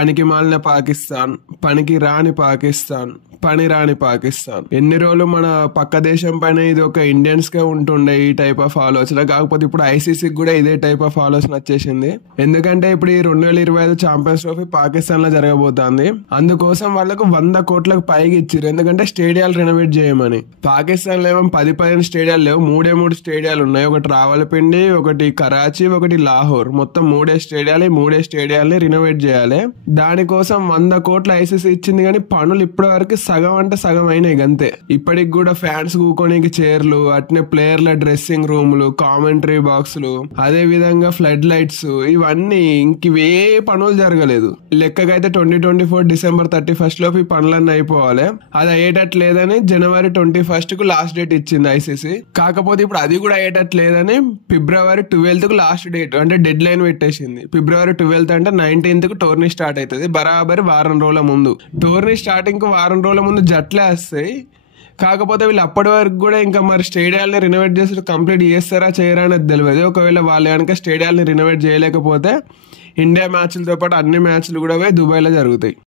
పనికి మాలిన పాకిస్తాన్, పనికి రాని పాకిస్తాన్, పని రాని పాకిస్తాన్. ఎన్ని రోజులు మన పక్క దేశం పైన ఇది ఒక ఇండియన్స్ గా ఉంటుండే ఈ టైప్ ఆఫ్ ఆలోచన. కాకపోతే ఇప్పుడు ఐసీసీకి కూడా ఇదే టైప్ ఆఫ్ ఆలోచన వచ్చేసింది. ఎందుకంటే ఇప్పుడు ఈ 2025 ఛాంపియన్స్ ట్రోఫీ పాకిస్తాన్ లో జరగబోతోంది. అందుకోసం వాళ్ళకు 100 కోట్లకు పైగా ఇచ్చారు. ఎందుకంటే స్టేడియాలు రెనోవేట్ చేయమని. పాకిస్తాన్ లో ఏమో 10-15 స్టేడియాలు లేవు, 3 స్టేడియాలు ఉన్నాయి. ఒకటి రావలపిండి, ఒకటి కరాచీ, ఒకటి లాహోర్. మొత్తం 3 స్టేడియాలు. ఈ 3 స్టేడియాలని రినోవేట్ చేయాలి. దానికోసం 100 కోట్ల ఐసీసీ ఇచ్చింది. కానీ పనులు ఇప్పటి వరకు సగం అంటే సగం అయినాయి అంతే. ఇప్పటికి కూడా ఫ్యాన్స్ కూకోనికి చైర్లు, అట్నే ప్లేయర్ల డ్రెస్సింగ్ రూమ్లు, కామెంటరీ బాక్సులు, అదే విధంగా ఫ్లడ్ లైట్స్, ఇవన్నీ ఇంకవే పనులు జరగలేదు. లెక్కకైతే 2024 డిసెంబర్ 31 లోపు ఈ పనులన్నీ అయిపోవాలి. అది అయ్యేటట్లేదని జనవరి 21 కు లాస్ట్ డేట్ ఇచ్చింది ఐసీసీ. కాకపోతే ఇప్పుడు అది కూడా అయ్యేటట్లేదని ఫిబ్రవరి 12 కు లాస్ట్ డేట్ అంటే డెడ్ లైన్ పెట్టేసింది. ఫిబ్రవరి 12 అంటే 19th కు టోర్నీ స్టార్ట్ అవుతుంది. బరాబరి వారం రోజుల ముందు. టోర్నీ స్టార్టింగ్ కు వారం రోజుల ముందు జట్లే వస్తాయి. కాకపోతే వీళ్ళు అప్పటి వరకు కూడా ఇంకా మరి స్టేడియాలని రినోవేట్ చేసి కంప్లీట్ చేస్తారా చేయరా అనేది తెలియదు. ఒకవేళ వాళ్ళు కనుక స్టేడియాలని రినోవేట్ చేయలేకపోతే ఇండియా మ్యాచ్లతో పాటు అన్ని మ్యాచ్లు కూడా దుబాయ్లో జరుగుతాయి.